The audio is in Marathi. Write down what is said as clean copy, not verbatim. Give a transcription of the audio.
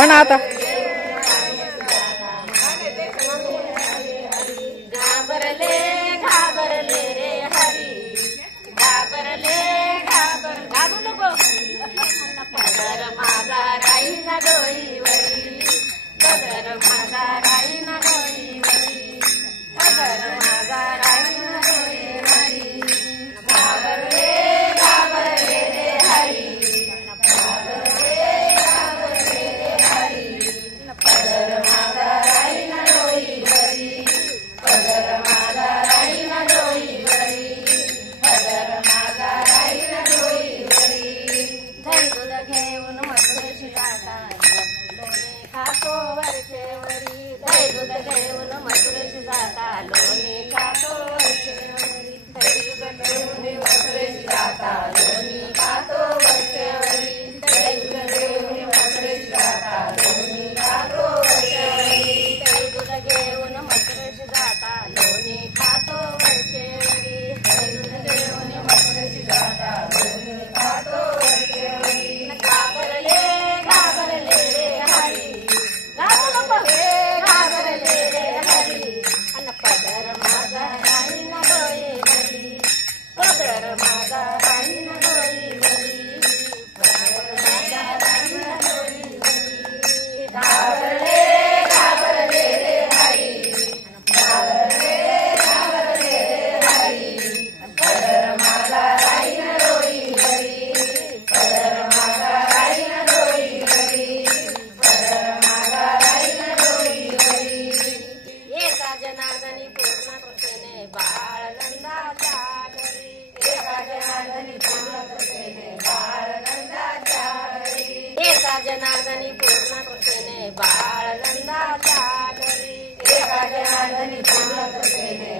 म्हणा आता. घाबरले घाबरले रे हरी, घाबरले घाबरू नको. पदर माझा राहीन डोईवरी, पदर माझा राहीन डोईवरी, पदर माझा राहीन डोईवरी. घाबरले घाबरले रे हरी, घाबरले रे हरी, पदर माझा राहीन डोईवरी, पदर माझा राहीन डोईवरी, पदर माझा राहीन डोईवरी. दही दूध घेऊन मथुरेशी जाता, लोणी खातो वरचेवरी. दही दूध घेऊन मथुरेशी जाता, लोणी खातो वरचेवरी. दही दूध घेऊन मथुरेशी जाता, लोणी खातो वरचेवरी. दही दूध घेऊन मथुरेशी जाता, लोणी खातो वरचेवरी. दही दूध घेऊन मथुरेशी जाता, लोणी खातो वरचेवरी. दही दूध घेऊन मथुरेशी जाता, लोणी खातो वरचेवरी. घाबरले घाबरले रे हरी, घाबरू नको रे, घाबरले रे हरी. अन पदर माझा राहीन डोईवरी, पदर माझा राहीन डोईवरी, पदर माझा राहीन डोईवरी. घाबरले घाबरले रे हरी, घाबरले रे हरी, पदर माझा राहीन डोईवरी, पदर माझा राहीन डोईवरी, पदर माझा राहीन डोईवरी. एका जनार्दनी पूर्ण कृपेने बाळ नंदाच्या घरी, एका जनार्दनी पूर्ण कृपेने बाळ नंदाच्या घरी, एका जनार्दनी पूर्ण कृपेने बाळ नंदाच्या घरी, एका जनार्दनी पूर्ण कृपेने